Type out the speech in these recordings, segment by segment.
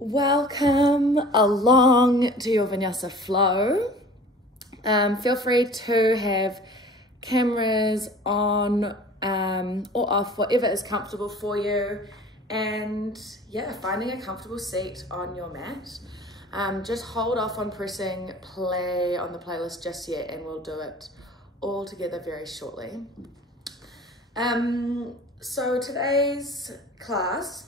Welcome along to your Vinyasa Flow. Feel free to have cameras on or off, whatever is comfortable for you. And yeah, finding a comfortable seat on your mat. Just hold off on pressing play on the playlist just yet, and we'll do it all together very shortly. So today's class,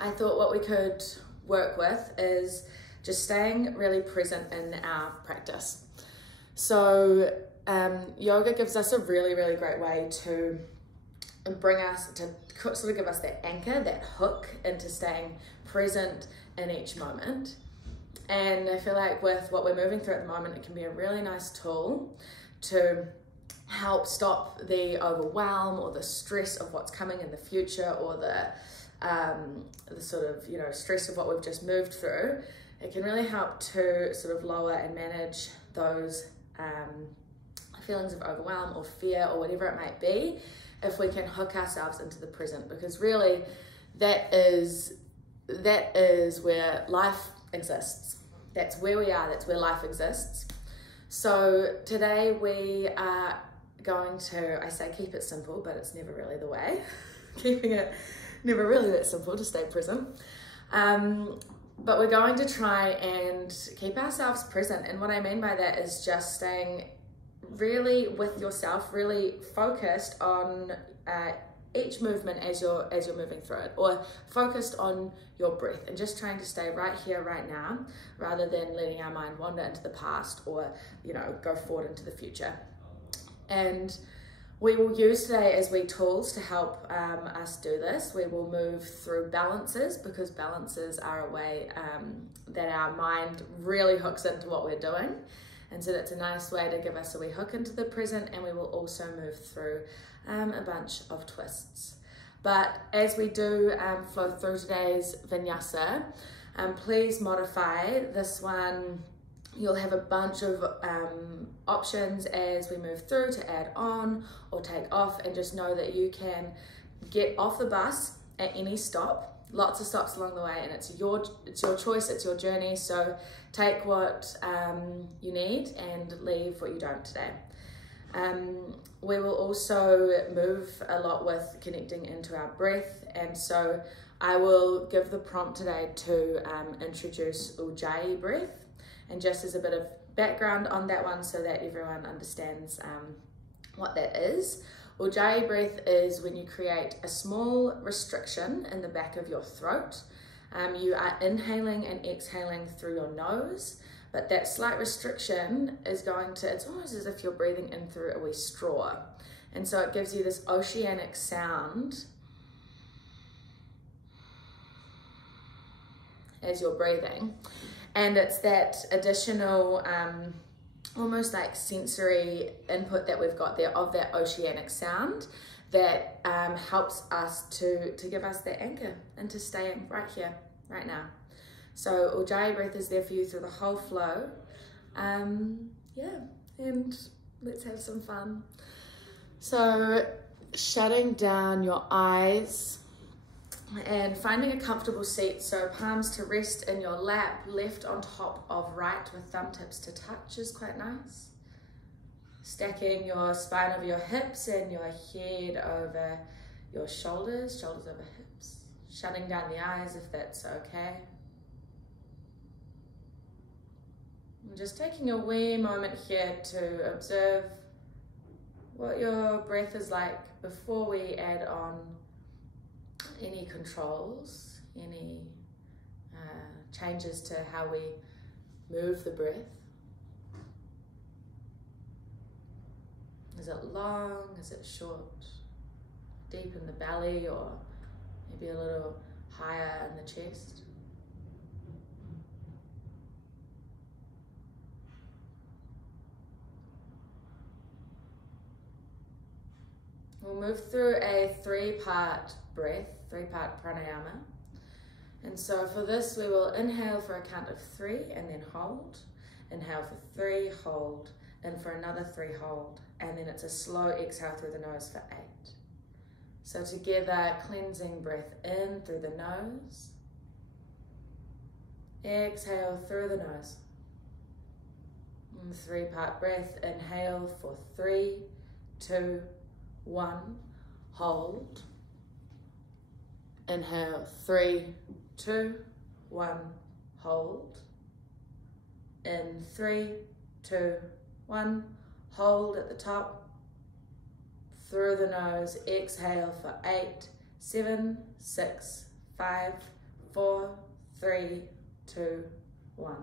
I thought what we could work with is just staying really present in our practice. So yoga gives us a really, really great way to bring us, to sort of give us that anchor, that hook into staying present in each moment. And I feel like with what we're moving through at the moment, it can be a really nice tool to help stop the overwhelm or the stress of what's coming in the future, or the sort of, stress of what we've just moved through. It can really help to sort of lower and manage those feelings of overwhelm or fear or whatever it might be, if we can hook ourselves into the present, because really that is where life exists. That's where we are, that's where life exists. So today we are going to, I say keep it simple, but it's never really the way. Keeping it never really that simple to stay present. But we're going to try and keep ourselves present. And what I mean by that is just staying really with yourself, really focused on each movement as you're moving through it, or focused on your breath, and just trying to stay right here, right now, rather than letting our mind wander into the past or, go forward into the future. And we will use today as we tools to help us do this. We will move through balances, because balances are a way that our mind really hooks into what we're doing. And so that's a nice way to give us a wee hook into the present. And we will also move through a bunch of twists. But as we do flow through today's vinyasa, please modify this one. You'll have a bunch of options as we move through to add on or take off, and just know that you can get off the bus at any stop. Lots of stops along the way, and it's your choice, it's your journey. So take what you need and leave what you don't today. We will also move a lot with connecting into our breath, and so I will give the prompt today to introduce Ujjayi breath. And just as a bit of background on that one, so that everyone understands what that is. Ujjayi breath is when you create a small restriction in the back of your throat. You are inhaling and exhaling through your nose, but that slight restriction is it's almost as if you're breathing in through a wee straw. And so it gives you this oceanic sound as you're breathing. And it's that additional, almost like sensory input that we've got there of that oceanic sound that helps us to give us that anchor into staying right here, right now. So Ujjayi breath is there for you through the whole flow. Yeah, and let's have some fun. So shutting down your eyes and finding a comfortable seat, so palms to rest in your lap, left on top of right with thumb tips to touch is quite nice. Stacking your spine over your hips and your head over your shoulders, shoulders over hips. Shutting down the eyes if that's okay. And just taking a wee moment here to observe what your breath is like before we add on any controls, any changes to how we move the breath. Is it long? Is it short? Deep in the belly, or maybe a little higher in the chest? We'll move through a three-part breath, three-part pranayama. And so for this, we will inhale for a count of 3 and then hold. Inhale for 3, hold, and for another 3, hold. And then it's a slow exhale through the nose for 8. So together, cleansing breath in through the nose. Exhale through the nose. 3-part breath. Inhale for 3, 2, 1. Hold. Inhale, 3, 2, 1. Hold. In 3, 2, 1. Hold at the top. Through the nose. Exhale for 8, 7, 6, 5, 4, 3, 2, 1.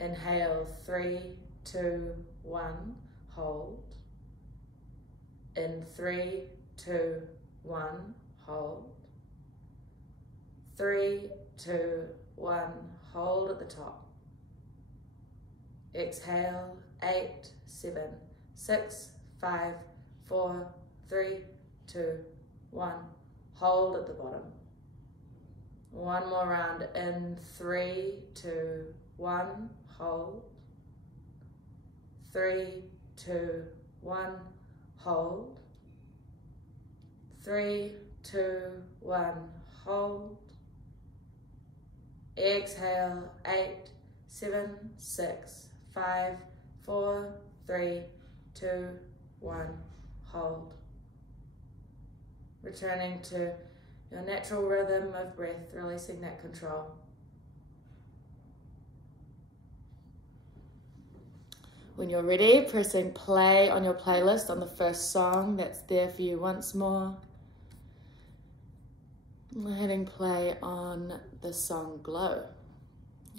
Inhale, 3, 2, 1. Hold. In 3, 2, 1. Hold. 3, 2, 1. Hold at the top. Exhale, 8, 7, 6, 5, 4, 3, 2, 1. Hold at the bottom. One more round. In 3, 2, 1. Hold. 3, 2, 1. Hold. 3, 2, 1. Hold. Exhale, 8, 7, 6, 5, 4, 3, 2, 1. Hold. Returning to your natural rhythm of breath, releasing that control. When you're ready, pressing play on your playlist on the first song that's there for you once more. We're hitting play on the song Glow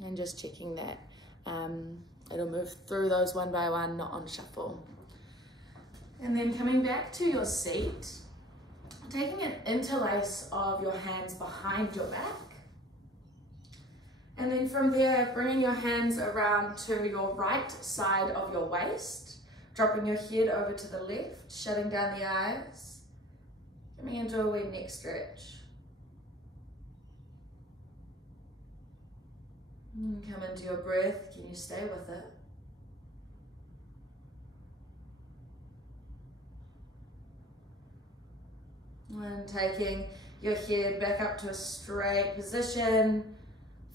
and just checking that it'll move through those one by one, not on shuffle. And then coming back to your seat, taking an interlace of your hands behind your back. And then from there, bringing your hands around to your right side of your waist, dropping your head over to the left, shutting down the eyes, coming into a wee neck stretch. And come into your breath. Can you stay with it? And taking your head back up to a straight position.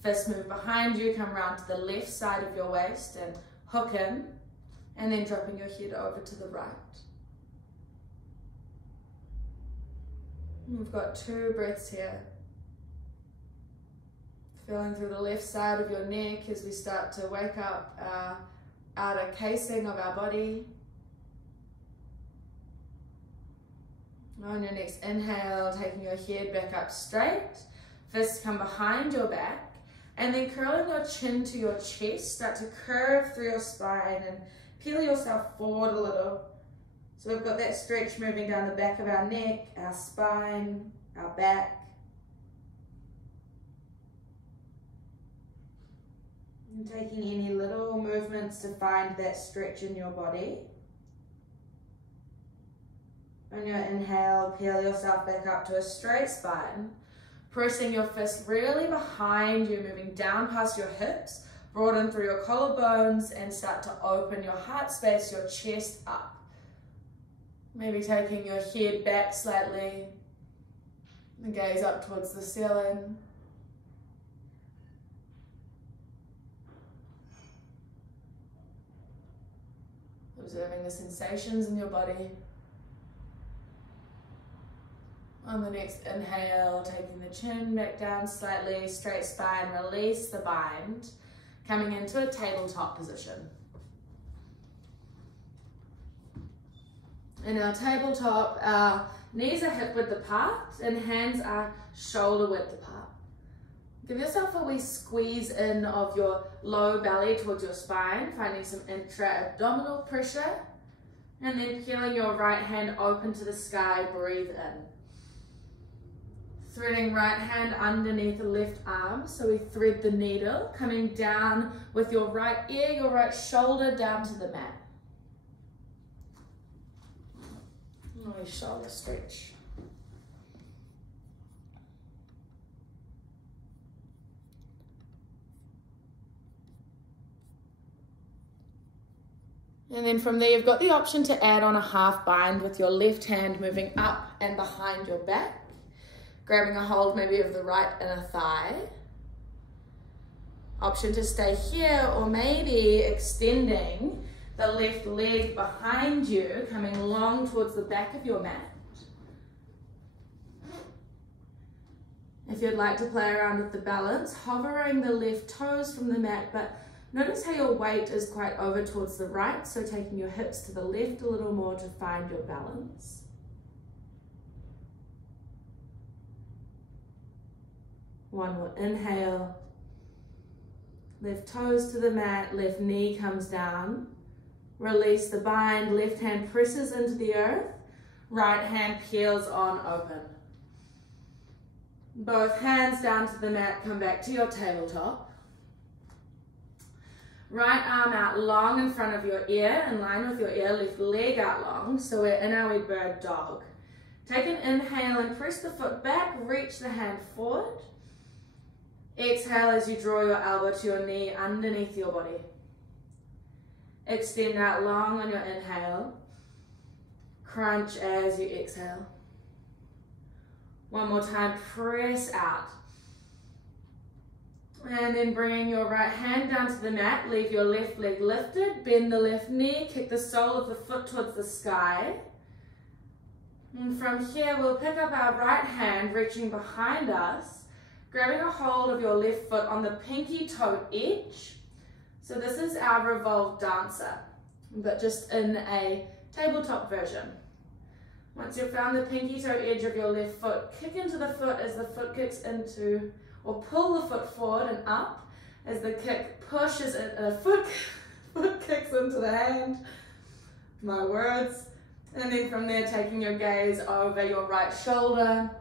Fist move behind you, come around to the left side of your waist and hook in. And then dropping your head over to the right. And we've got 2 breaths here. Feeling through the left side of your neck as we start to wake up our outer casing of our body. On your next inhale, taking your head back up straight, fists come behind your back, and then curling your chin to your chest, start to curve through your spine and peel yourself forward a little. So we've got that stretch moving down the back of our neck, our spine, our back. And taking any little movements to find that stretch in your body. On your inhale, peel yourself back up to a straight spine, pressing your fist really behind you, moving down past your hips, broaden through your collarbones, and start to open your heart space, your chest up. Maybe taking your head back slightly, the gaze up towards the ceiling. Observing the sensations in your body. On the next inhale, taking the chin back down slightly, straight spine, release the bind, coming into a tabletop position. In our tabletop, our knees are hip width apart and hands are shoulder width apart. Give yourself a wee squeeze in of your low belly towards your spine, finding some intra-abdominal pressure, and then peeling your right hand open to the sky, breathe in. Threading right hand underneath the left arm, so we thread the needle, coming down with your right ear, your right shoulder down to the mat. Nice shoulder stretch. And then from there, you've got the option to add on a half bind with your left hand moving up and behind your back. Grabbing a hold maybe of the right inner thigh. Option to stay here, or maybe extending the left leg behind you, coming long towards the back of your mat. If you'd like to play around with the balance, hovering the left toes from the mat, but notice how your weight is quite over towards the right, so taking your hips to the left a little more to find your balance. One more inhale. Left toes to the mat, left knee comes down. Release the bind, left hand presses into the earth, right hand peels on open. Both hands down to the mat, come back to your tabletop. Right arm out long in front of your ear, in line with your ear, left leg out long, so we're in our bird dog. Take an inhale and press the foot back, reach the hand forward. Exhale as you draw your elbow to your knee underneath your body. Extend out long on your inhale. Crunch as you exhale. One more time, press out. And then bring your right hand down to the mat. Leave your left leg lifted. Bend the left knee. Kick the sole of the foot towards the sky. And from here, we'll pick up our right hand, reaching behind us, grabbing a hold of your left foot on the pinky toe edge. So this is our Revolve dancer, but just in a tabletop version. Once you've found the pinky toe edge of your left foot, kick into the foot as the foot kicks into, or pull the foot forward and up as the kick pushes it, foot kicks into the hand. My words. And then from there, taking your gaze over your right shoulder,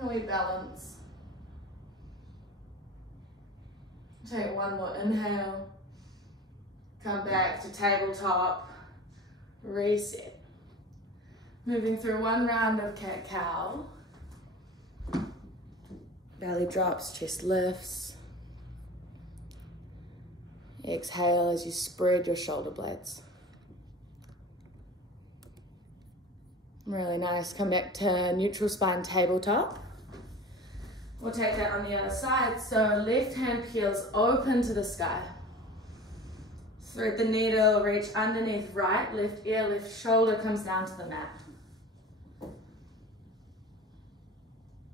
and we balance. Take one more inhale, come back to tabletop, reset. Moving through one round of cat-cow. Belly drops, chest lifts. Exhale as you spread your shoulder blades. Really nice. Come back to neutral spine tabletop. We'll take that on the other side. So left hand peels open to the sky. Thread the needle, reach underneath right, left ear, left shoulder comes down to the mat.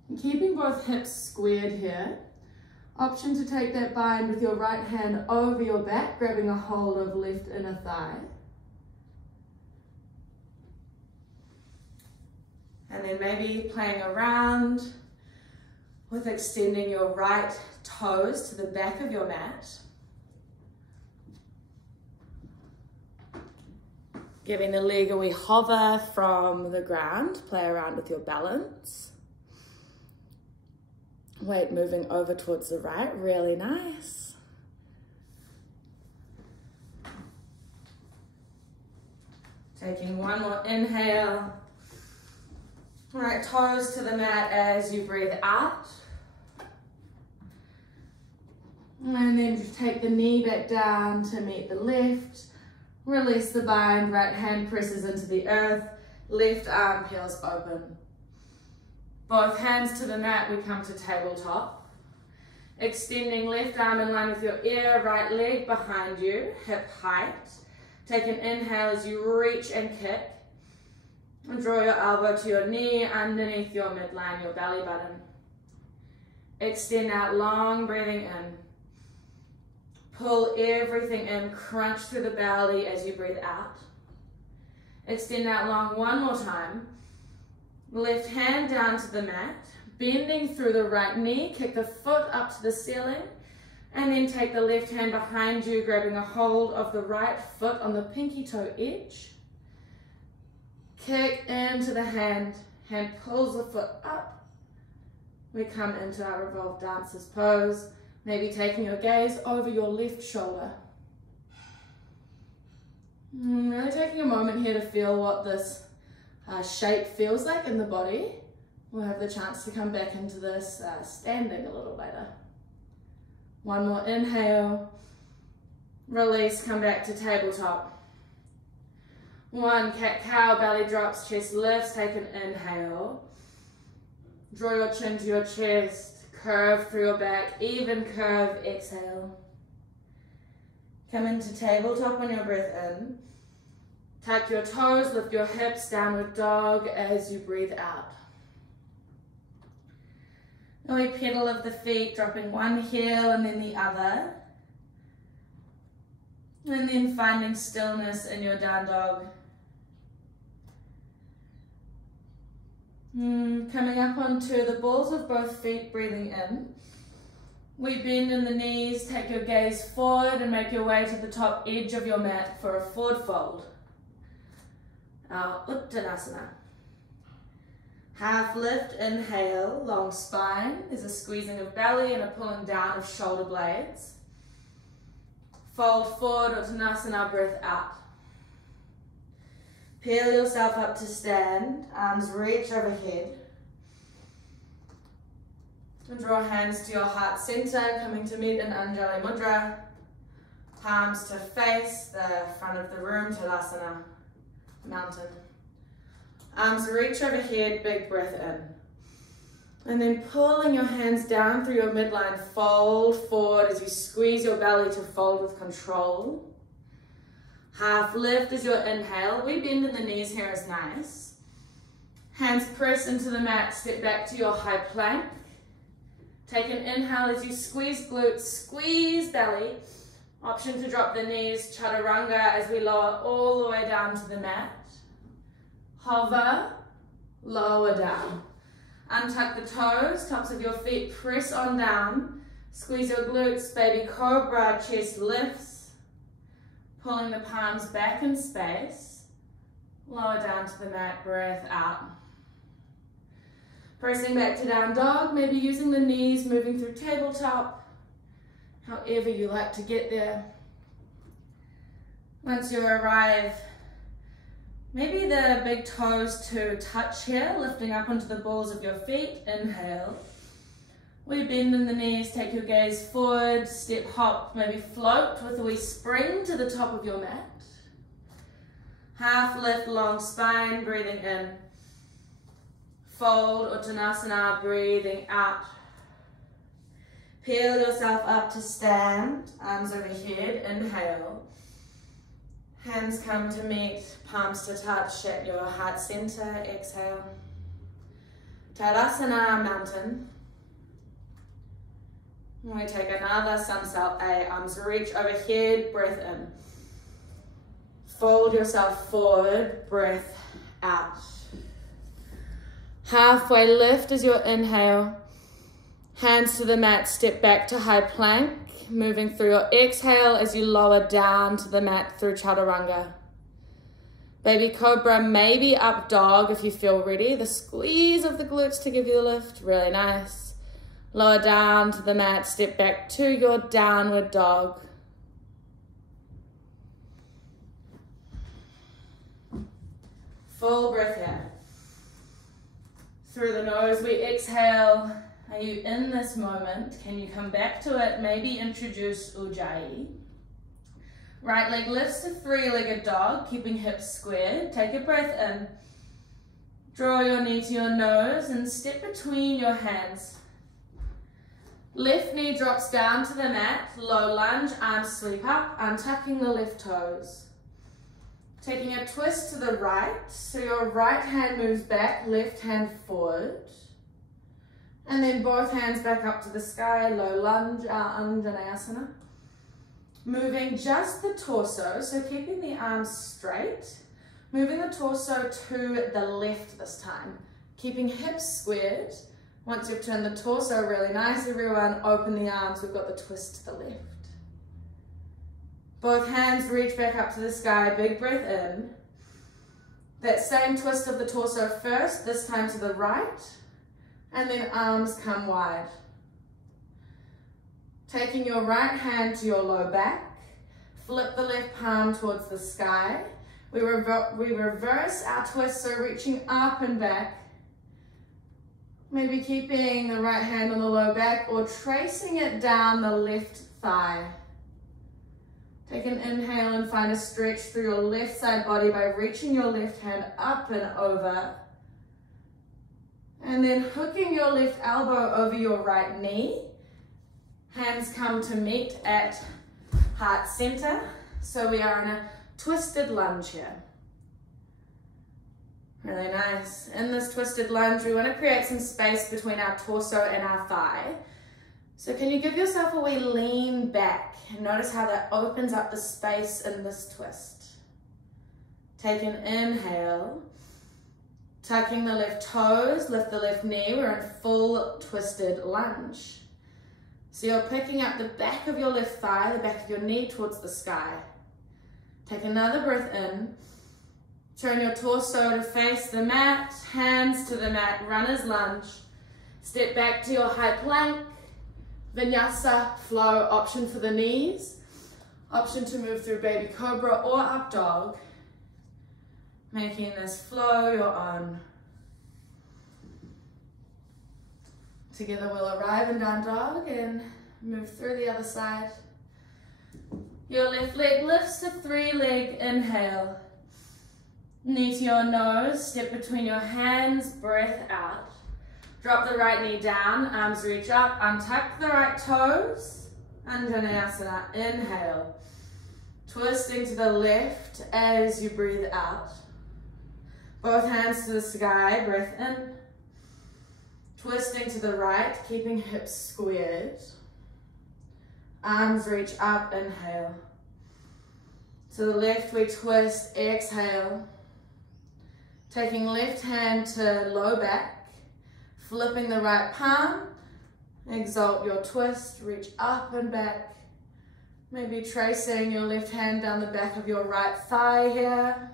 And keeping both hips squared here. Option to take that bind with your right hand over your back, grabbing a hold of left inner thigh. And then maybe playing around with extending your right toes to the back of your mat. Giving the leg a wee hover from the ground. Play around with your balance. Weight moving over towards the right, really nice. Taking one more inhale. Right toes to the mat as you breathe out. And then just take the knee back down to meet the left. Release the bind, right hand presses into the earth, left arm peels open. Both hands to the mat, we come to tabletop. Extending left arm in line with your ear, right leg behind you, hip height. Take an inhale as you reach and kick. And draw your elbow to your knee underneath your midline, your belly button. Extend out long, breathing in. Pull everything in, crunch through the belly as you breathe out. Extend out long one more time. Left hand down to the mat, bending through the right knee, kick the foot up to the ceiling, and then take the left hand behind you, grabbing a hold of the right foot on the pinky toe edge. Kick into the hand, hand pulls the foot up. We come into our Revolve Dancers pose. Maybe taking your gaze over your left shoulder. Really taking a moment here to feel what this shape feels like in the body. We'll have the chance to come back into this standing a little later. One more inhale. Release, come back to tabletop. One, cat-cow, belly drops, chest lifts. Take an inhale. Draw your chin to your chest. curve through your back, even curve, exhale. Come into tabletop on your breath in. Tuck your toes, lift your hips, downward dog as you breathe out. Now we pedal of the feet, dropping one heel and then the other. And then finding stillness in your down dog. Coming up onto the balls of both feet, breathing in. We bend in the knees, take your gaze forward and make your way to the top edge of your mat for a forward fold. Our Uttanasana. Half lift, inhale, long spine. There's a squeezing of belly and a pulling down of shoulder blades. Fold forward, Uttanasana, breath out. Peel yourself up to stand, arms reach overhead. And draw hands to your heart center, coming to meet in Anjali Mudra. Palms to face the front of the room, Tadasana, mountain. Arms reach overhead, big breath in. And then pulling your hands down through your midline, fold forward as you squeeze your belly to fold with control. Half lift as your inhale. We bend in the knees here is nice. Hands press into the mat, step back to your high plank. Take an inhale as you squeeze glutes, squeeze belly. Option to drop the knees, chaturanga as we lower all the way down to the mat. Hover, lower down. Untuck the toes, tops of your feet, press on down. Squeeze your glutes, baby cobra, chest lifts. Pulling the palms back in space. Lower down to the mat, breath out. Pressing back to down dog, maybe using the knees, moving through tabletop. However you like to get there. Once you arrive, maybe the big toes to touch here, lifting up onto the balls of your feet. Inhale. We bend in the knees, take your gaze forward, step hop, maybe float with a wee spring to the top of your mat. Half lift, long spine, breathing in. Fold, Uttanasana, breathing out. Peel yourself up to stand, arms overhead, inhale. Hands come to meet, palms to touch at your heart center, exhale. Tadasana, mountain. And we take another sunset A, arms reach overhead, breath in. Fold yourself forward, breath out. Halfway lift as your inhale. Hands to the mat, step back to high plank. Moving through your exhale as you lower down to the mat through chaturanga. Baby cobra, maybe up dog if you feel ready. The squeeze of the glutes to give you a lift, really nice. Lower down to the mat, step back to your downward dog. Full breath here. Through the nose, we exhale. Are you in this moment? Can you come back to it? Maybe introduce Ujjayi. Right leg lifts to three-legged dog, keeping hips squared. Take a breath in. Draw your knee to your nose and step between your hands. Left knee drops down to the mat, low lunge, arms sweep up, untucking the left toes. Taking a twist to the right, so your right hand moves back, left hand forward. And then both hands back up to the sky, low lunge, our Uttanasana. Moving just the torso, so keeping the arms straight. Moving the torso to the left this time. Keeping hips squared. Once you've turned the torso really nice, everyone, open the arms. We've got the twist to the left. Both hands reach back up to the sky, big breath in. That same twist of the torso first, this time to the right. And then arms come wide. Taking your right hand to your low back, flip the left palm towards the sky. We reverse our twist, so reaching up and back. Maybe keeping the right hand on the low back or tracing it down the left thigh. Take an inhale and find a stretch through your left side body by reaching your left hand up and over. And then hooking your left elbow over your right knee. Hands come to meet at heart center. So we are in a twisted lunge here. Really nice. In this twisted lunge, we want to create some space between our torso and our thigh. So can you give yourself a wee lean back and notice how that opens up the space in this twist. Take an inhale. Tucking the left toes, lift the left knee. We're in full twisted lunge. So you're picking up the back of your left thigh, the back of your knee towards the sky. Take another breath in. Turn your torso to face the mat, hands to the mat, runner's lunge. Step back to your high plank. Vinyasa Flow, option for the knees. Option to move through baby cobra or up dog. Making this flow your own. Together we'll arrive in down dog and move through the other side. Your left leg lifts to three-leg inhale. Knee to your nose, step between your hands, breath out. Drop the right knee down, arms reach up, untuck the right toes. Uttanasana, inhale. Twisting to the left as you breathe out. Both hands to the sky, breath in. Twisting to the right, keeping hips squared. Arms reach up, inhale. To the left we twist, exhale. Taking left hand to low back. Flipping the right palm. Exalt your twist, reach up and back. Maybe tracing your left hand down the back of your right thigh here.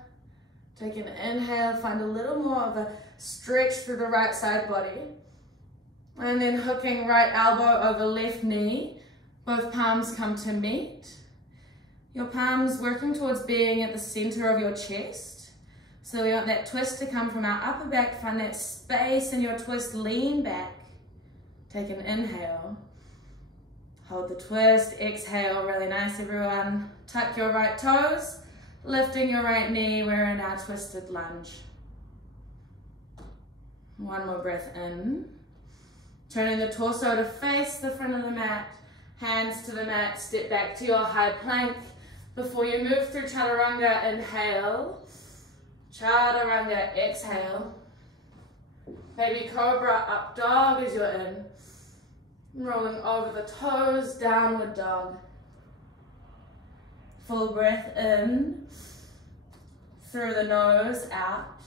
Take an inhale, find a little more of a stretch through the right side body. And then hooking right elbow over left knee. Both palms come to meet. Your palms working towards being at the center of your chest. So we want that twist to come from our upper back. Find that space in your twist, lean back. Take an inhale. Hold the twist, exhale, really nice everyone. Tuck your right toes. Lifting your right knee, we're in our twisted lunge. One more breath in. Turning the torso to face the front of the mat. Hands to the mat, step back to your high plank. Before you move through Chaturanga, inhale. Chaturanga, exhale. Baby Cobra, up dog as you're in. Rolling over the toes, downward dog. Full breath in, through the nose, out.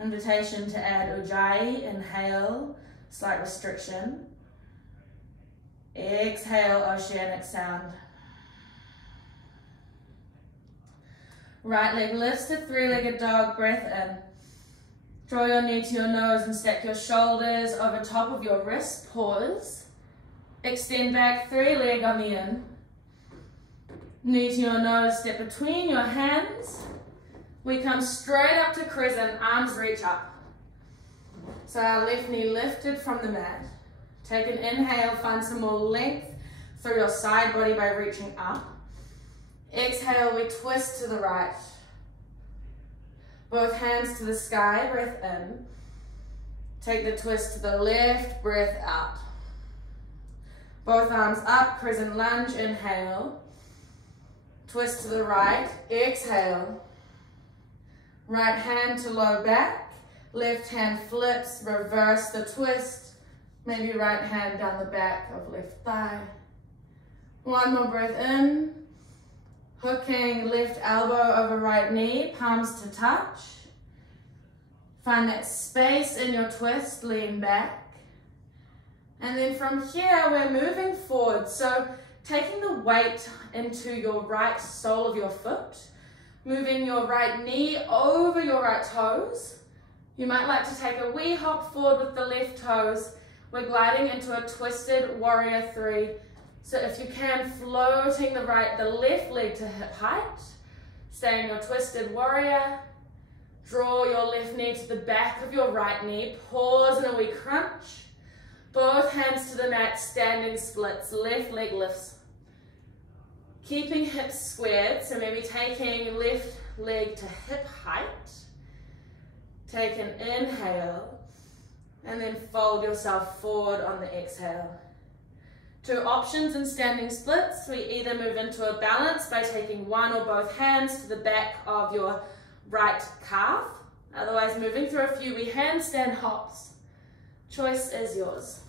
Invitation to add Ujjayi, inhale, slight restriction. Exhale, oceanic sound. Right leg lifts to three-legged dog, breath in. Draw your knee to your nose and stack your shoulders over top of your wrist, pause. Extend back, three-leg on the in. Knee to your nose, step between your hands. We come straight up to crescent, arms reach up. So our left knee lifted from the mat. Take an inhale, find some more length through your side body by reaching up. Exhale, we twist to the right. Both hands to the sky, breath in. Take the twist to the left, breath out. Both arms up, crescent lunge, inhale. Twist to the right, exhale. Right hand to low back, left hand flips, reverse the twist. Maybe right hand down the back of left thigh. One more breath in. Hooking left elbow over right knee, palms to touch. Find that space in your twist, lean back. And then from here, we're moving forward. So taking the weight into your right sole of your foot, moving your right knee over your right toes. You might like to take a wee hop forward with the left toes. We're gliding into a twisted warrior three. So if you can, floating the left leg to hip height. Stay in your twisted warrior. Draw your left knee to the back of your right knee. Pause in a wee crunch. Both hands to the mat, standing splits, left leg lifts. Keeping hips squared, so maybe taking left leg to hip height. Take an inhale, and then fold yourself forward on the exhale. Two options in standing splits. We either move into a balance by taking one or both hands to the back of your right calf. Otherwise, moving through a few, we handstand hops. Choice is yours.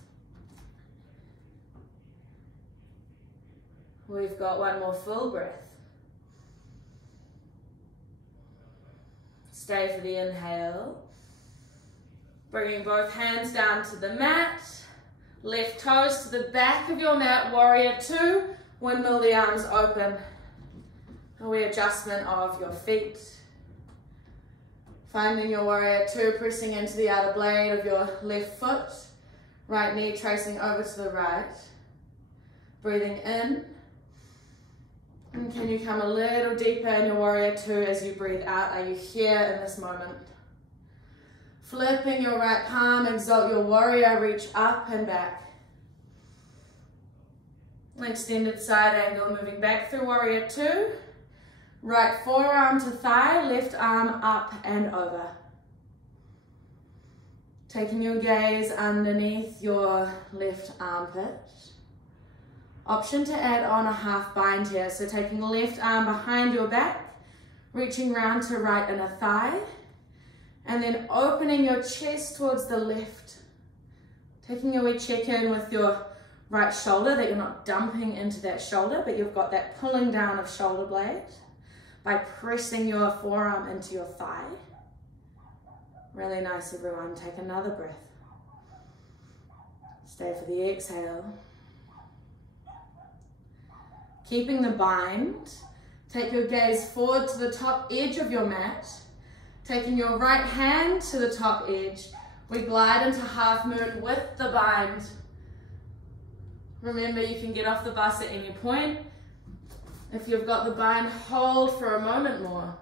We've got one more full breath. Stay for the inhale. Bringing both hands down to the mat. Left toes to the back of your mat, warrior two. Windmill the arms open. A wee adjustment of your feet. Finding your warrior two, pressing into the outer blade of your left foot. Right knee tracing over to the right. Breathing in. And can you come a little deeper in your warrior two as you breathe out? Are you here in this moment? Flipping your right palm, exalt your warrior, reach up and back. Extended side angle, moving back through warrior two. Right forearm to thigh, left arm up and over. Taking your gaze underneath your left armpit. Option to add on a half bind here. So taking left arm behind your back, reaching round to right inner thigh, and then opening your chest towards the left. Taking a wee check in with your right shoulder, that you're not dumping into that shoulder, but you've got that pulling down of shoulder blade by pressing your forearm into your thigh. Really nice, everyone. Take another breath. Stay for the exhale. Keeping the bind, take your gaze forward to the top edge of your mat. Taking your right hand to the top edge, we glide into half moon with the bind. Remember, you can get off the bus at any point. If you've got the bind, hold for a moment more.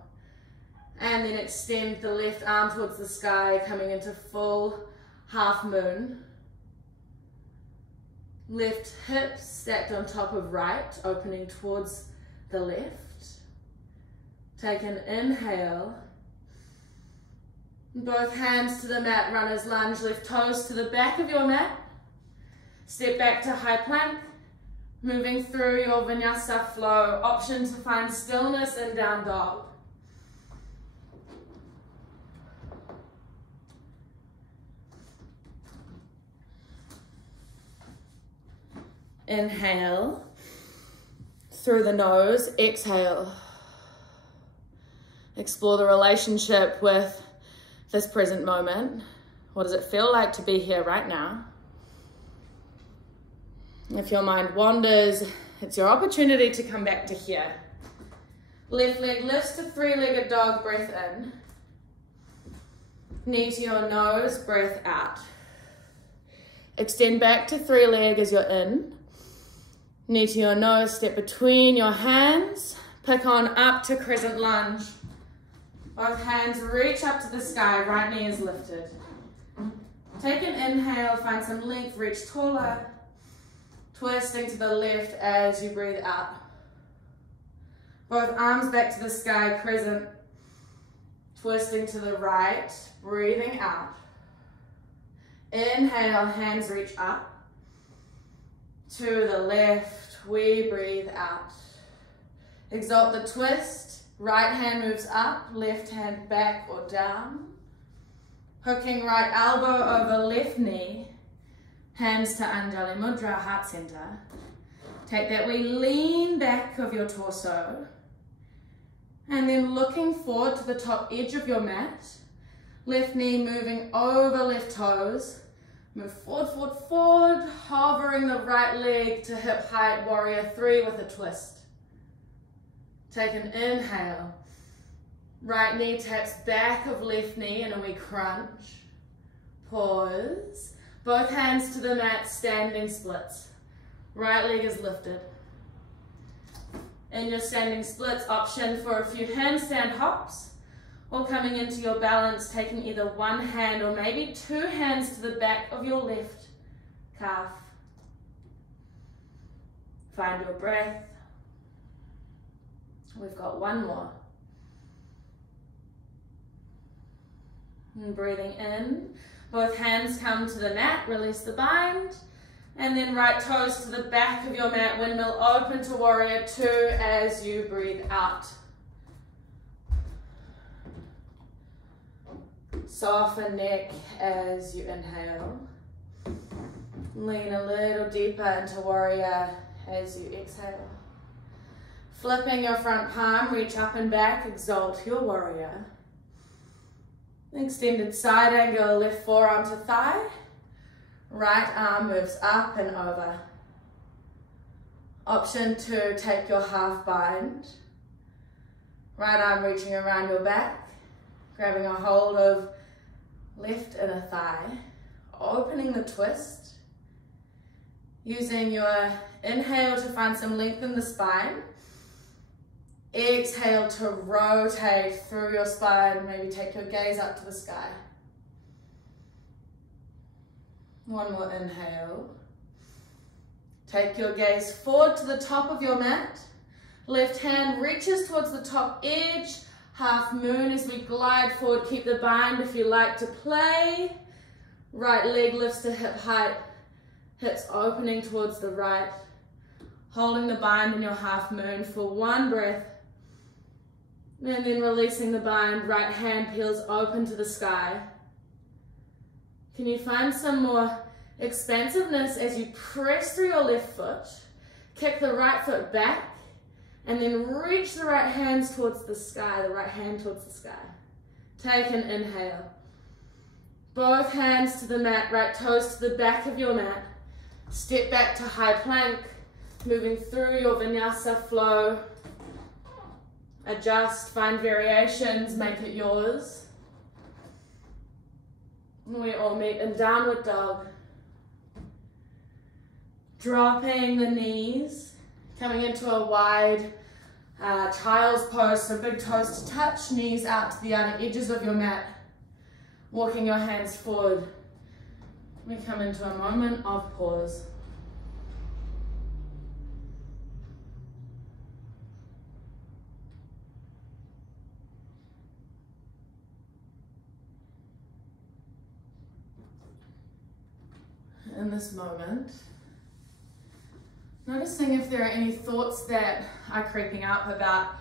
And then extend the left arm towards the sky, coming into full half moon. Left hip stacked on top of right, opening towards the left. Take an inhale. Both hands to the mat, runner's lunge, left toes to the back of your mat. Step back to high plank, moving through your Vinyasa Flow. Option to find stillness in down dog. Inhale through the nose, exhale. Explore the relationship with this present moment. What does it feel like to be here right now? If your mind wanders, it's your opportunity to come back to here. Left leg lifts to three-legged dog, breath in. Knee to your nose, breath out. Extend back to three leg as you're in. Knee to your nose, step between your hands. Pick on up to Crescent Lunge. Both hands reach up to the sky, right knee is lifted. Take an inhale, find some length, reach taller. Twisting to the left as you breathe out. Both arms back to the sky, crescent. Twisting to the right, breathing out. Inhale, hands reach up. To the left, we breathe out. Exalt the twist. Right hand moves up, left hand back or down. Hooking right elbow over left knee. Hands to Anjali Mudra, heart center. Take that wee lean back of your torso. And then looking forward to the top edge of your mat. Left knee moving over left toes. Move forward, forward, forward. Hovering the right leg to hip height, warrior three with a twist. Take an inhale. Right knee taps back of left knee in a wee crunch. Pause. Both hands to the mat, standing splits. Right leg is lifted. In your standing splits, option for a few handstand hops, or coming into your balance, taking either one hand or maybe two hands to the back of your left calf. Find your breath. We've got one more. And breathing in, both hands come to the mat, release the bind, and then right toes to the back of your mat, windmill open to warrior two as you breathe out. Soften neck as you inhale. Lean a little deeper into warrior as you exhale. Flipping your front palm, reach up and back, exalt your warrior. Extended side angle, left forearm to thigh. Right arm moves up and over. Option two, take your half bind. Right arm reaching around your back, grabbing a hold of left inner thigh, opening the twist. Using your inhale to find some length in the spine. Exhale to rotate through your spine, maybe take your gaze up to the sky. One more inhale. Take your gaze forward to the top of your mat. Left hand reaches towards the top edge. Half moon as we glide forward. Keep the bind if you like to play. Right leg lifts to hip height. Hips opening towards the right. Holding the bind in your half moon for one breath. And then releasing the bind, right hand peels open to the sky. Can you find some more expansiveness as you press through your left foot, kick the right foot back, and then reach the right hands towards the sky, the right hand towards the sky. Take an inhale. Both hands to the mat, right toes to the back of your mat. Step back to high plank, moving through your Vinyasa Flow. Adjust, find variations, make it yours. We all meet in downward dog. Dropping the knees, coming into a wide child's pose, so big toes to touch, knees out to the outer edges of your mat. Walking your hands forward. We come into a moment of pause. In this moment, noticing if there are any thoughts that are creeping up about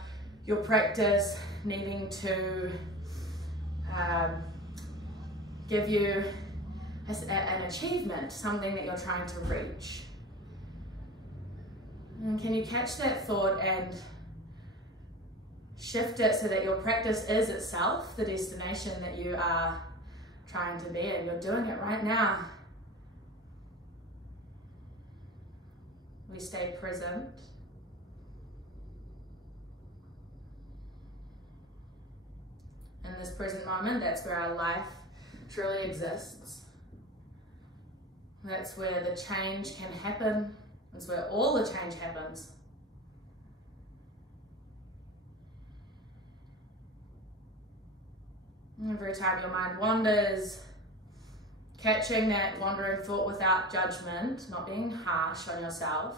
your practice needing to give you an achievement, something that you're trying to reach. And can you catch that thought and shift it so that your practice is itself the destination that you are trying to be in? You're doing it right now. We stay present. In this present moment, that's where our life truly exists. That's where the change can happen. That's where all the change happens. Every time your mind wanders, catching that wandering thought without judgment, not being harsh on yourself,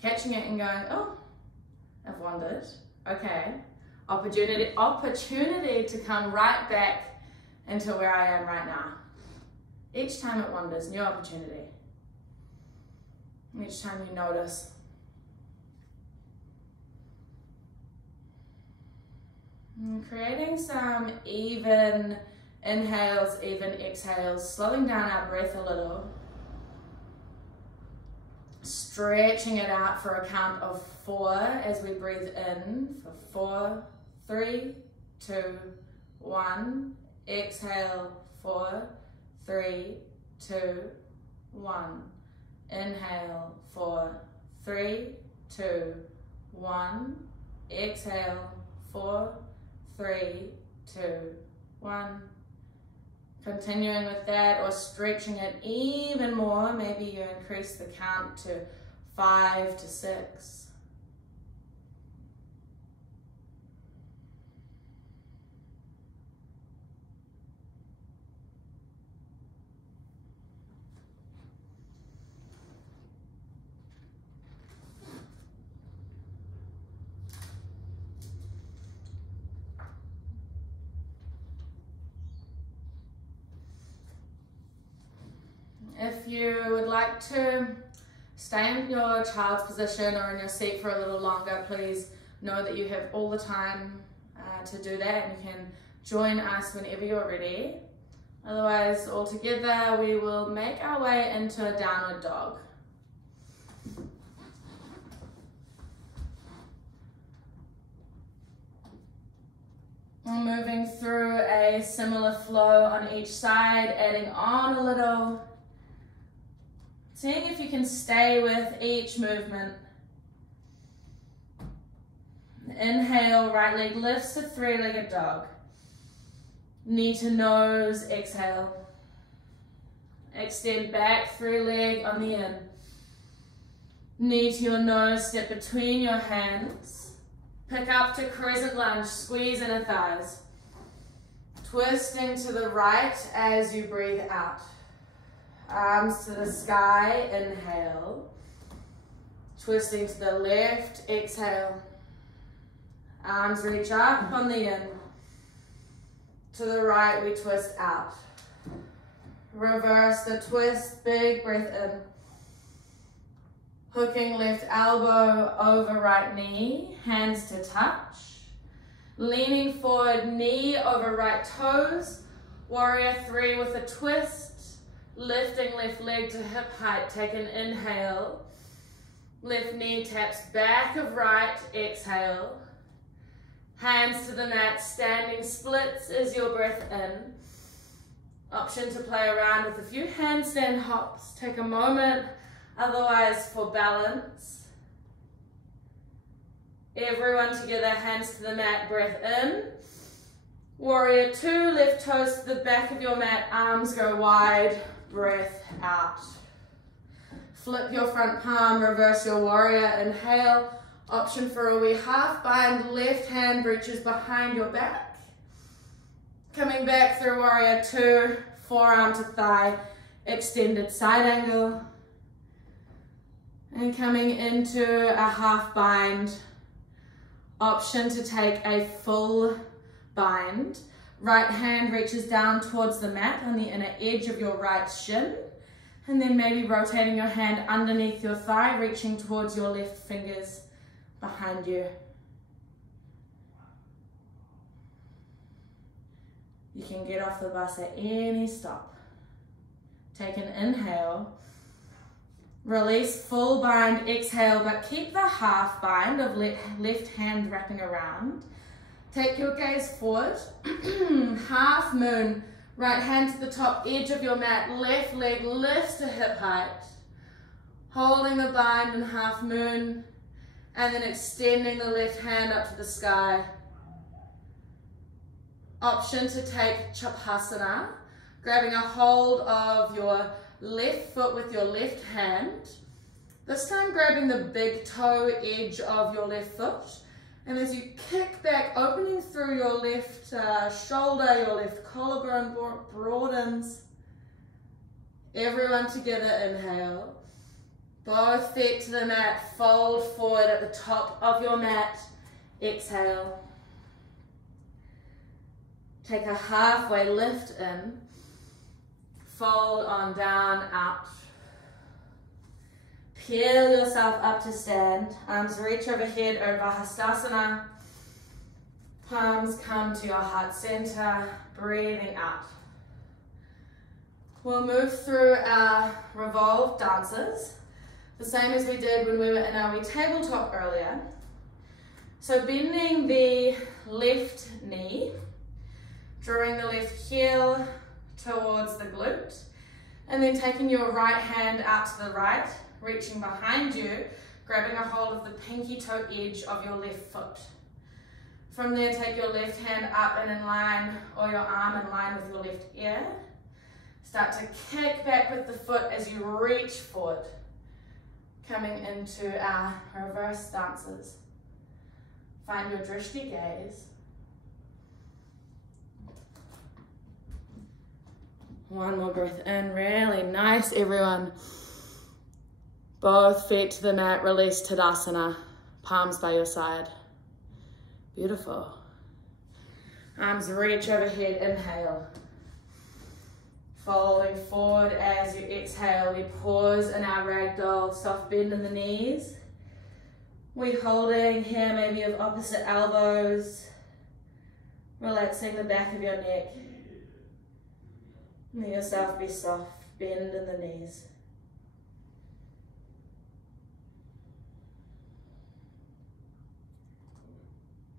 catching it and going, oh, I've wandered, okay. Opportunity to come right back into where I am right now. Each time it wanders, new opportunity. Each time you notice. And creating some even inhales, even exhales, slowing down our breath a little. Stretching it out for a count of 4 as we breathe in for 4, 3, 2, 1. Exhale, 4, 3, 2, 1. Inhale, 4, 3, 2, 1. Exhale, 4, 3, 2, 1. Continuing with that or stretching it even more. Maybe you increase the count to 5 to 6. you would like to stay in your child's position or in your seat for a little longer, please know that you have all the time to do that, and you can join us whenever you're ready. Otherwise, all together, we will make our way into a downward dog. Moving through a similar flow on each side, adding on a little. Seeing if you can stay with each movement. Inhale, right leg lifts to three-legged dog. Knee to nose, exhale. Extend back through leg on the in. Knee to your nose, step between your hands. Pick up to Crescent Lunge, squeeze inner thighs. Twisting to the right as you breathe out. Arms to the sky, inhale. Twisting to the left, exhale. Arms reach up on the in. To the right, we twist out. Reverse the twist, big breath in. Hooking left elbow over right knee, hands to touch. Leaning forward, knee over right toes. Warrior three with a twist. Lifting left leg to hip height, take an inhale. Left knee taps back of right, exhale. Hands to the mat, standing splits is your breath in. Option to play around with a few handstand hops. Take a moment, otherwise for balance. Everyone together, hands to the mat, breath in. Warrior two, left toes to the back of your mat, arms go wide, breath out. Flip your front palm, reverse your warrior, inhale. Option for a wee half bind, left hand reaches behind your back. Coming back through warrior two, forearm to thigh, extended side angle. And coming into a half bind. Option to take a full bind. Right hand reaches down towards the mat on the inner edge of your right shin. And then maybe rotating your hand underneath your thigh, reaching towards your left fingers behind you. You can get off the bus at any stop. Take an inhale. Release, full bind, exhale, but keep the half bind of left hand wrapping around. Take your gaze forward. Half moon, right hand to the top edge of your mat, left leg lifts to hip height. Holding the bind in half moon, and then extending the left hand up to the sky. Option to take Chapasana, grabbing a hold of your left foot with your left hand. This time grabbing the big toe edge of your left foot. And as you kick back, opening through your left shoulder, your left collarbone broadens. Everyone together, inhale. Both feet to the mat, fold forward at the top of your mat, exhale. Take a halfway lift in, fold on down, out. Peel yourself up to stand, arms reach overhead, Urdhva. Palms come to your heart center, breathing out. We'll move through our Revolve dances, the same as we did when we were in our wee tabletop earlier. So bending the left knee, drawing the left heel towards the glute, and then taking your right hand out to the right, reaching behind you, grabbing a hold of the pinky toe edge of your left foot. From there, take your left hand up and in line, or your arm in line with your left ear. Start to kick back with the foot as you reach forward, coming into our reverse dances. Find your drishti gaze. One more breath in, really nice, everyone. Both feet to the mat, release Tadasana, palms by your side. Beautiful. Arms reach overhead, inhale. Folding forward as you exhale. We pause in our ragdoll, soft bend in the knees. We're holding here maybe of opposite elbows, relaxing the back of your neck. Let yourself be soft, bend in the knees.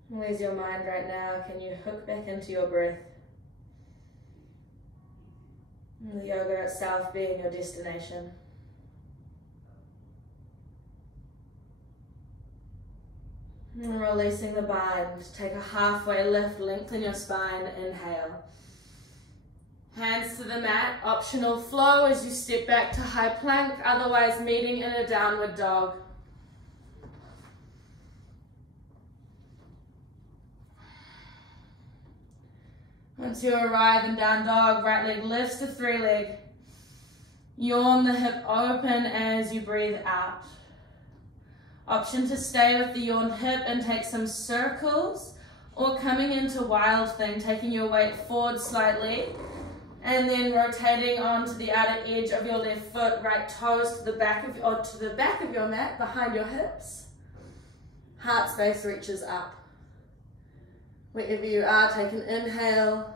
Where's your mind right now? Can you hook back into your breath? And the yoga itself being your destination. And releasing the bind. Take a halfway lift, lengthen your spine, inhale. Hands to the mat, optional flow as you step back to high plank, otherwise meeting in a downward dog. Once you arrive in down dog, right leg lifts to three leg. Yawn the hip open as you breathe out. Option to stay with the yawned hip and take some circles, or coming into wild thing, taking your weight forward slightly and then rotating onto the outer edge of your left foot, right toes to the back of your mat, behind your hips. Heart space reaches up. Wherever you are, take an inhale.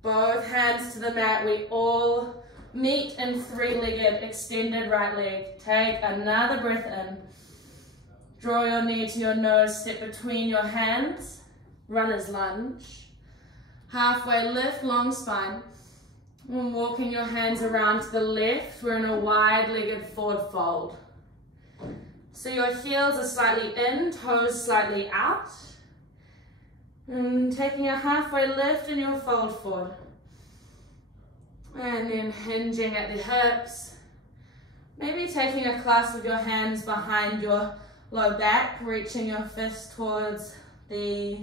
Both hands to the mat. We all meet in three-legged extended right leg. Take another breath in. Draw your knee to your nose, step between your hands. Runner's lunge. Halfway lift, long spine. And walking your hands around to the left, we're in a wide-legged forward fold. So your heels are slightly in, toes slightly out. And taking a halfway lift and you'll fold forward. And then hinging at the hips. Maybe taking a clasp of your hands behind your low back, reaching your fist towards the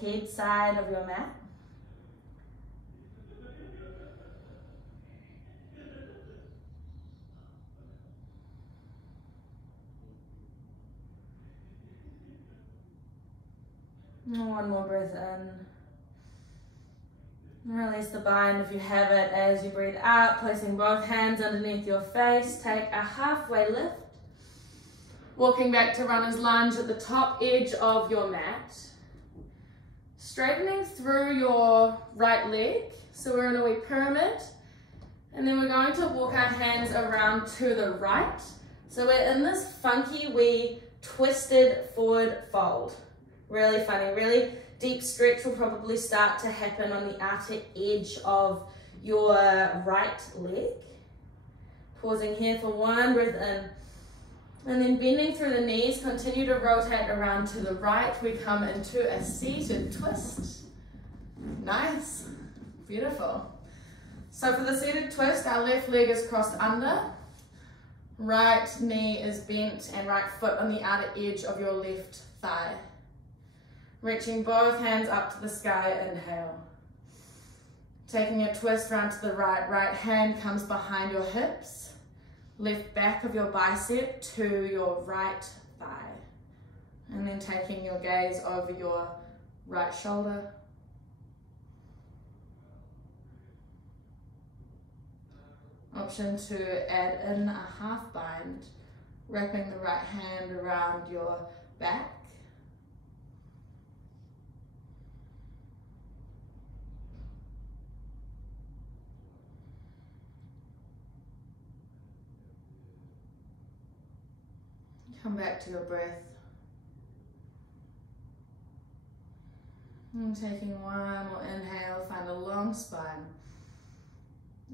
head side of your mat. One more breath in. Release the bind if you have it as you breathe out, placing both hands underneath your face. Take a halfway lift. Walking back to runner's lunge at the top edge of your mat. Straightening through your right leg. So we're in a wee pyramid. And then we're going to walk our hands around to the right. So we're in this funky wee twisted forward fold. Really funny, really deep stretch will probably start to happen on the outer edge of your right leg. Pausing here for one breath in. And then bending through the knees, continue to rotate around to the right. We come into a seated twist. Nice, beautiful. So for the seated twist, our left leg is crossed under. Right knee is bent and right foot on the outer edge of your left thigh. Reaching both hands up to the sky, inhale. Taking a twist round to the right, right hand comes behind your hips, left back of your bicep to your right thigh. And then taking your gaze over your right shoulder. Option to add in a half bind, wrapping the right hand around your back. Come back to your breath. And taking one more inhale, find a long spine.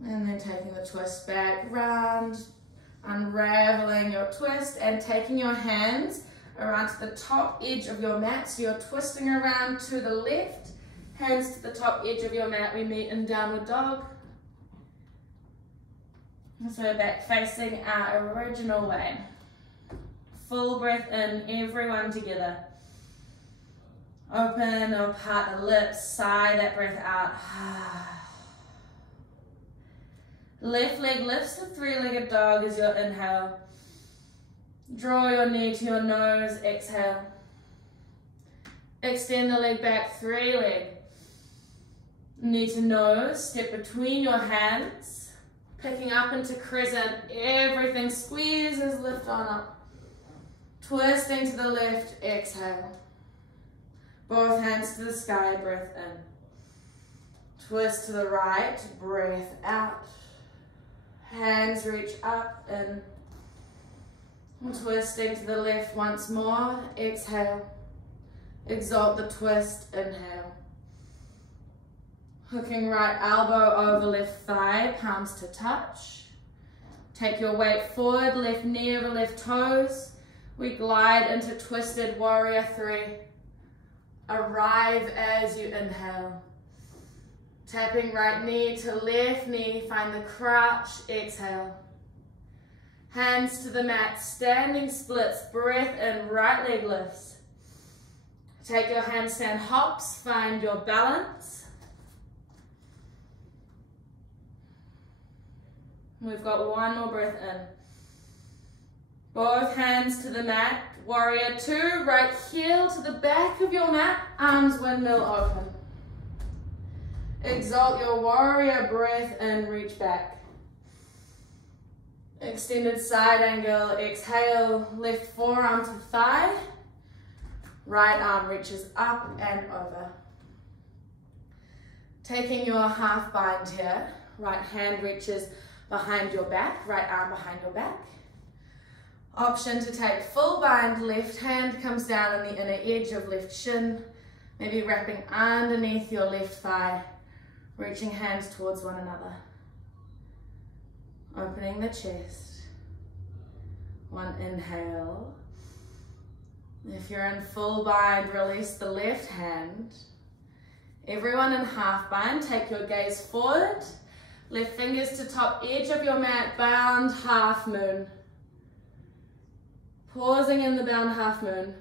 And then taking the twist back round, unraveling your twist and taking your hands around to the top edge of your mat. So you're twisting around to the left, hands to the top edge of your mat. We meet in downward dog. So we're back facing our original way. Full breath in, everyone together. Open or part the lips, sigh that breath out. Left leg lifts to three-legged dog as your inhale. Draw your knee to your nose, exhale. Extend the leg back, three leg. Knee to nose, step between your hands, picking up into crescent, everything squeezes, lift on up. Twisting to the left, exhale. Both hands to the sky, breath in. Twist to the right, breath out. Hands reach up, in. Twisting to the left once more, exhale. Exalt the twist, inhale. Hooking right elbow over left thigh, palms to touch. Take your weight forward, left knee over left toes. We glide into twisted warrior three. Arrive as you inhale. Tapping right knee to left knee, find the crouch, exhale. Hands to the mat, standing splits, breath in, right leg lifts. Take your handstand hops, find your balance. We've got one more breath in. Both hands to the mat, warrior two, right heel to the back of your mat, arms windmill open. Exalt your warrior breath in, reach back. Extended side angle, exhale, left forearm to thigh, right arm reaches up and over. Taking your half bind here, right hand reaches behind your back, right arm behind your back. Option to take full bind, left hand comes down on the inner edge of left shin, maybe wrapping underneath your left thigh, reaching hands towards one another. Opening the chest. One inhale. If you're in full bind, release the left hand. Everyone in half bind, take your gaze forward. Left fingers to top edge of your mat, bound half moon. Pausing in the bound half moon.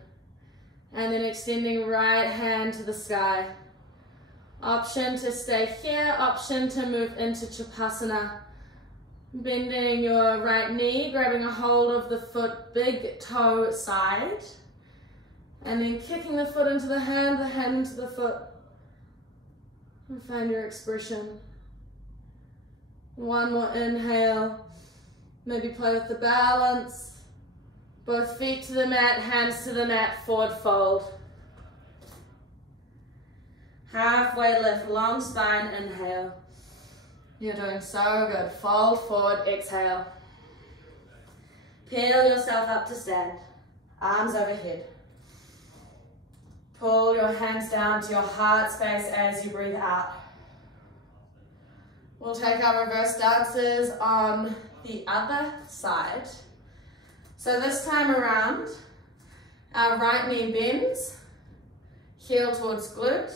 And then extending right hand to the sky. Option to stay here, option to move into Chapasana. Bending your right knee, grabbing a hold of the foot, big toe side. And then kicking the foot into the hand into the foot. And find your expression. One more inhale. Maybe play with the balance. Both feet to the mat, hands to the mat, forward fold. Halfway lift, long spine, inhale. You're doing so good. Fold forward, exhale. Peel yourself up to stand. Arms overhead. Pull your hands down to your heart space as you breathe out. We'll take our reverse dances on the other side. So this time around, our right knee bends, heel towards glute.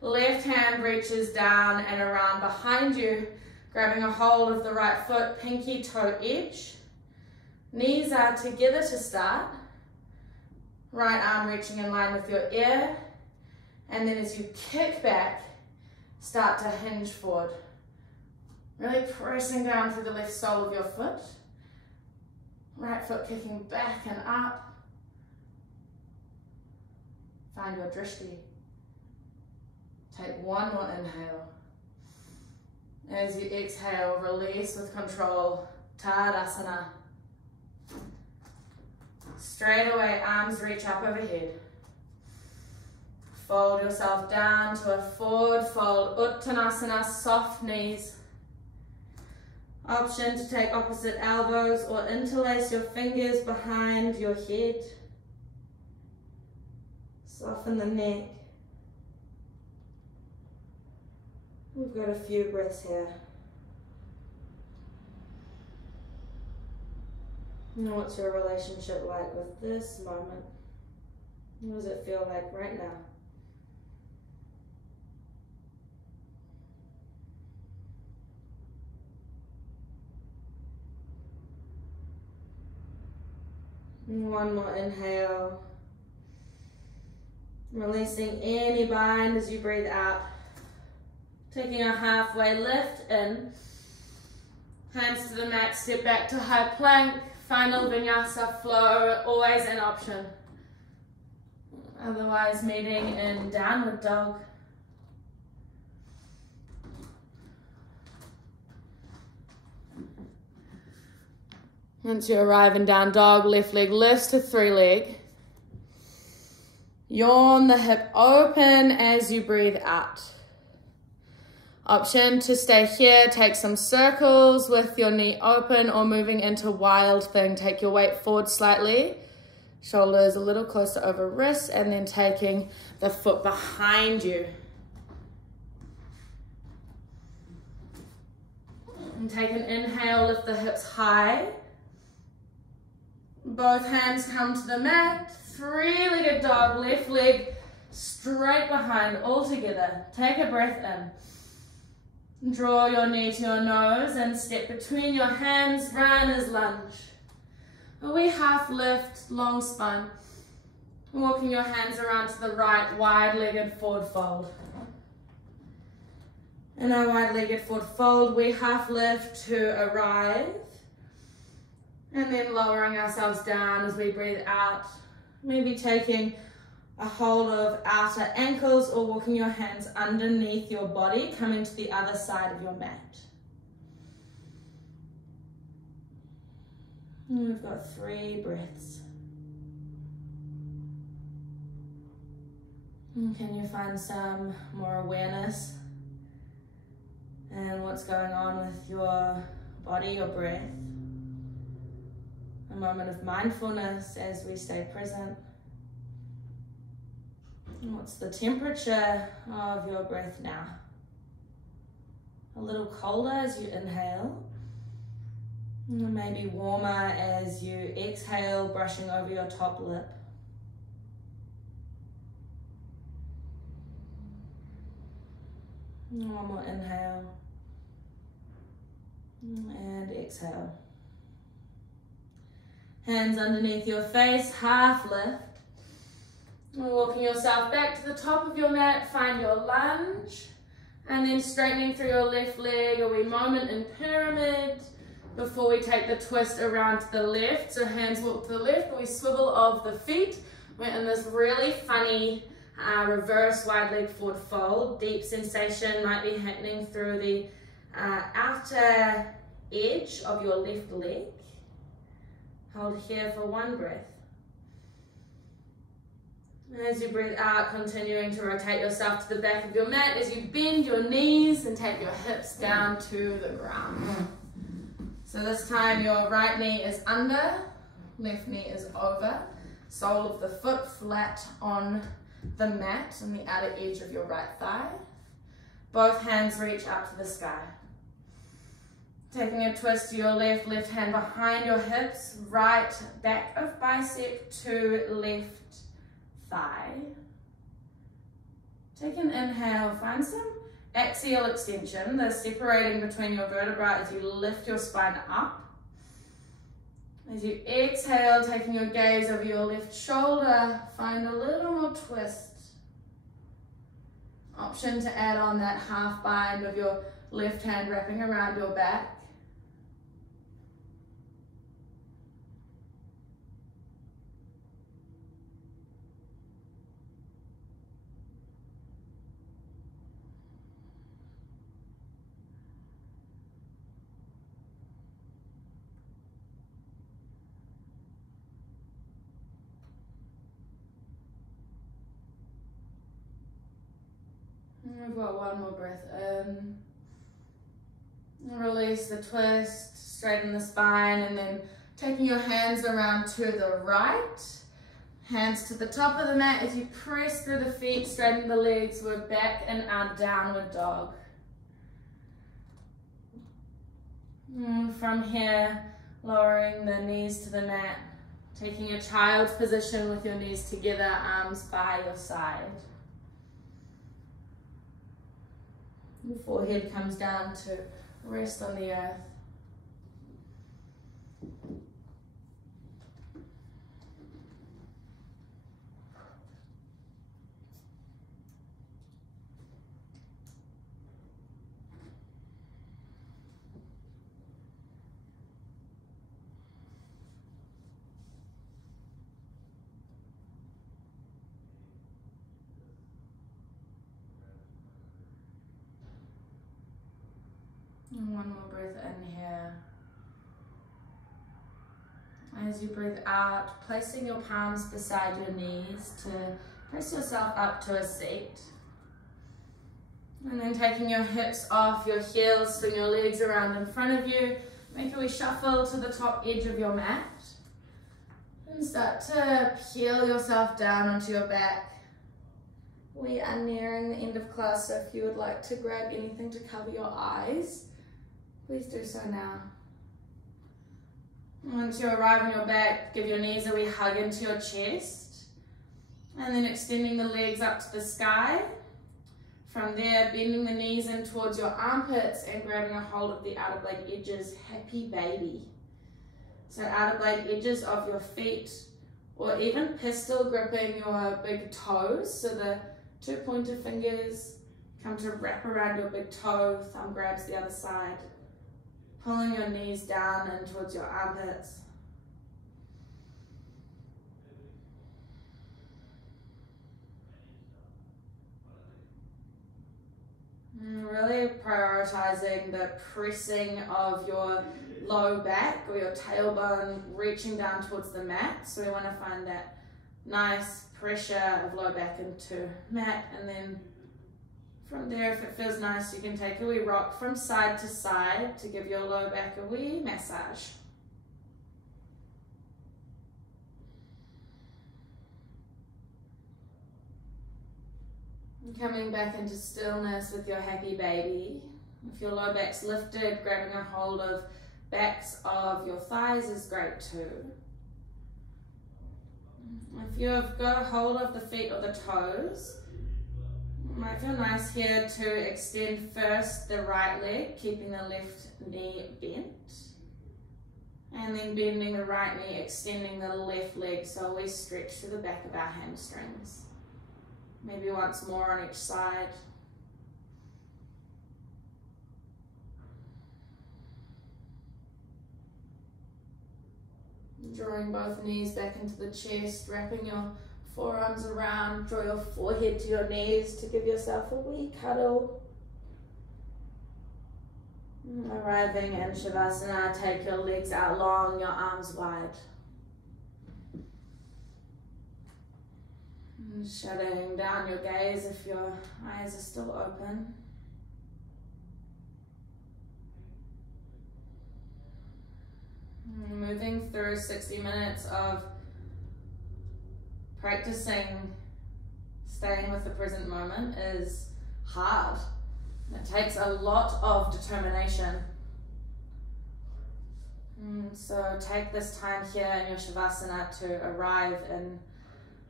Left hand reaches down and around behind you, grabbing a hold of the right foot, pinky toe edge. Knees are together to start. Right arm reaching in line with your ear. And then as you kick back, start to hinge forward. Really pressing down through the left sole of your foot. Right foot kicking back and up. Find your drishti. Take one more inhale. As you exhale, release with control, Tadasana. Straight away, arms reach up overhead. Fold yourself down to a forward fold, Uttanasana, soft knees. Option to take opposite elbows or interlace your fingers behind your head. Soften the neck. We've got a few breaths here. Now, what's your relationship like with this moment? What does it feel like right now? One more inhale. Releasing any bind as you breathe out. Taking a halfway lift in. Hands to the mat, step back to high plank. Final Vinyasa Flow, always an option. Otherwise, meeting in downward dog. Once you arrive in down dog, left leg lifts to 3 leg. Yawn the hip open as you breathe out. Option to stay here, take some circles with your knee open, or moving into wild thing. Take your weight forward slightly, shoulders a little closer over wrists, and then taking the foot behind you. And take an inhale, lift the hips high. Both hands come to the mat. 3-legged dog, left leg straight behind, all together. Take a breath in. Draw your knee to your nose and step between your hands, runner's lunge. A wee half lift, long spine. Walking your hands around to the right, wide-legged forward fold. In our wide-legged forward fold, we half lift to arrive. And then lowering ourselves down as we breathe out. Maybe taking a hold of outer ankles or walking your hands underneath your body, coming to the other side of your mat. And we've got 3 breaths. And can you find some more awareness and what's going on with your body, your breath? A moment of mindfulness as we stay present. What's the temperature of your breath now? A little colder as you inhale, and maybe warmer as you exhale, brushing over your top lip. And one more inhale and exhale. Hands underneath your face, half lift. Walking yourself back to the top of your mat, find your lunge. And then straightening through your left leg, a wee moment in pyramid before we take the twist around to the left. So hands walk to the left, but we swivel of the feet. We're in this really funny reverse wide leg forward fold. Deep sensation might be happening through the outer edge of your left leg. Hold here for 1 breath. As you breathe out, continuing to rotate yourself to the back of your mat as you bend your knees and take your hips down to the ground. So this time your right knee is under, left knee is over. Sole of the foot flat on the mat on the outer edge of your right thigh. Both hands reach up to the sky. Taking a twist to your left, left hand behind your hips, right back of bicep to left thigh. Take an inhale, find some axial extension, the separating between your vertebrae as you lift your spine up. As you exhale, taking your gaze over your left shoulder, find a little more twist. Option to add on that half bind of your left hand wrapping around your back. We've got 1 more breath in. Release the twist, straighten the spine, and then taking your hands around to the right. Hands to the top of the mat as you press through the feet, straighten the legs. We're back in our downward dog. From here, lowering the knees to the mat, taking a child's position with your knees together, arms by your side. Your forehead comes down to rest on the earth. And 1 more breath in here. As you breathe out, placing your palms beside your knees to press yourself up to a seat. And then taking your hips off your heels, swing your legs around in front of you. Make a wee shuffle to the top edge of your mat. And start to peel yourself down onto your back. We are nearing the end of class, so if you would like to grab anything to cover your eyes, please do so now. Once you arrive on your back, give your knees a wee hug into your chest. And then extending the legs up to the sky. From there, bending the knees in towards your armpits and grabbing a hold of the outer blade edges, happy baby. So outer blade edges of your feet, or even pistol gripping your big toes. So the 2 pointer fingers come to wrap around your big toe, thumb grabs the other side. Pulling your knees down in towards your armpits. And really prioritizing the pressing of your low back or your tailbone reaching down towards the mat. So we want to find that nice pressure of low back into mat, and then from there, if it feels nice, you can take a wee rock from side to side to give your low back a wee massage. And coming back into stillness with your happy baby. If your low back's lifted, grabbing a hold of backs of your thighs is great too. If you've got a hold of the feet or the toes, it might feel nice here to extend first the right leg, keeping the left knee bent. And then bending the right knee, extending the left leg, so we stretch to the back of our hamstrings. Maybe once more on each side. Drawing both knees back into the chest, wrapping your forearms around, draw your forehead to your knees to give yourself a wee cuddle. Arriving in Shavasana, take your legs out long, your arms wide. And shutting down your gaze if your eyes are still open. Moving through 60 minutes of practicing staying with the present moment is hard. It takes a lot of determination. So take this time here in your Shavasana to arrive in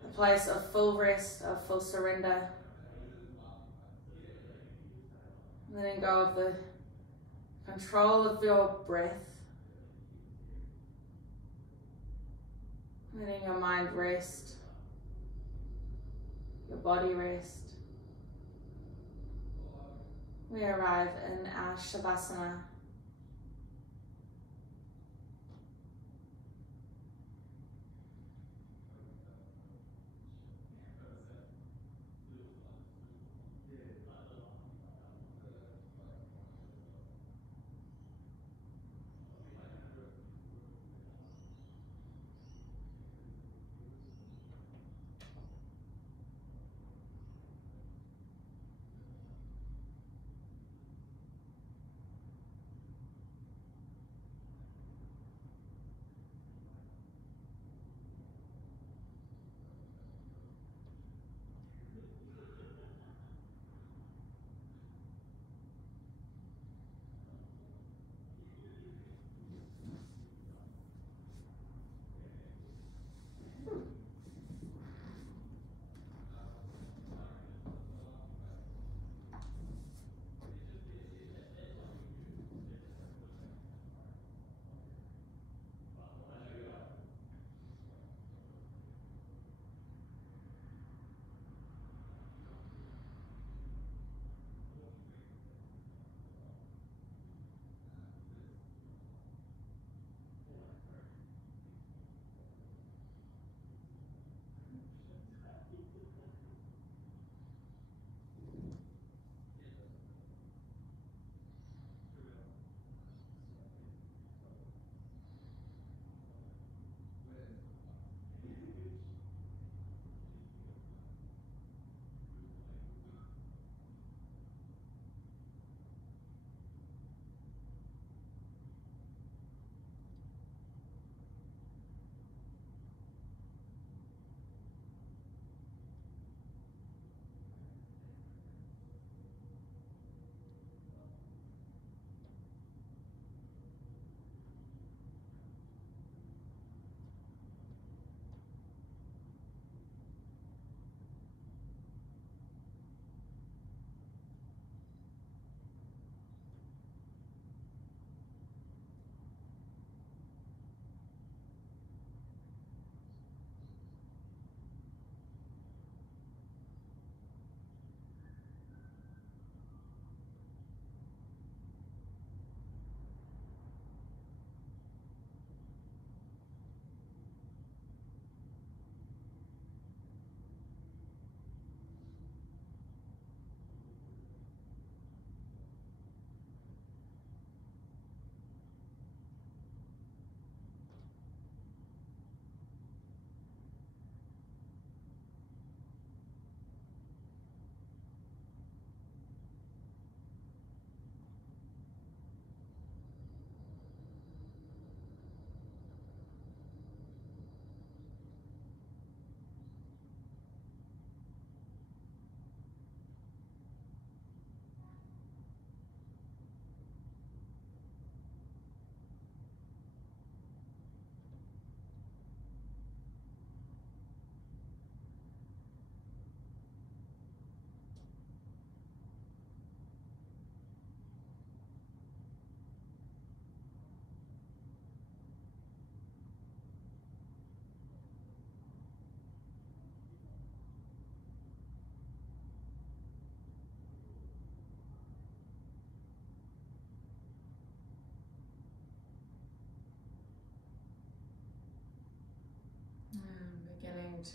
a place of full rest, of full surrender. Letting go of the control of your breath. Letting your mind rest, your body rest. We arrive in our Shavasana.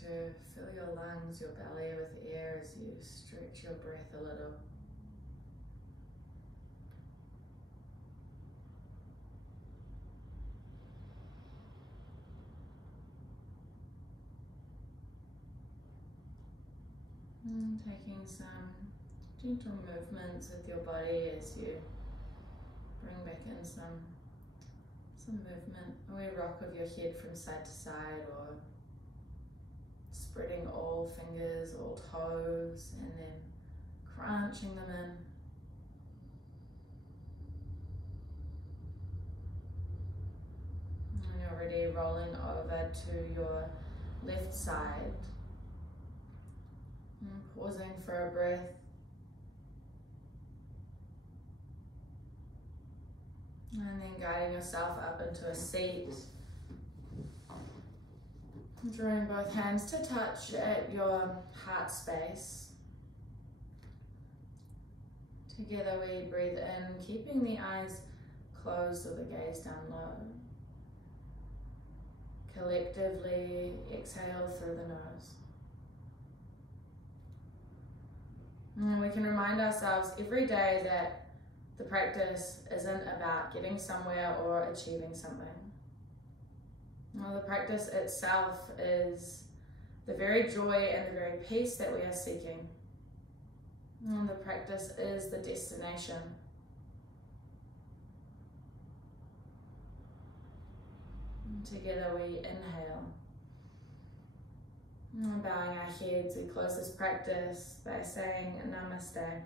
to fill your lungs, your belly with air as you stretch your breath a little. And taking some gentle movements with your body as you bring back in some movement. We rock with your head from side to side, or spreading all fingers, all toes, and then crunching them in. And you're already rolling over to your left side. And pausing for a breath. And then guiding yourself up into a seat. Drawing both hands to touch at your heart space. Together we breathe in, keeping the eyes closed or the gaze down low. Collectively exhale through the nose. And we can remind ourselves every day that the practice isn't about getting somewhere or achieving something. Well, the practice itself is the very joy and the very peace that we are seeking. And the practice is the destination. And together we inhale. And bowing our heads, we close this practice by saying Namaste.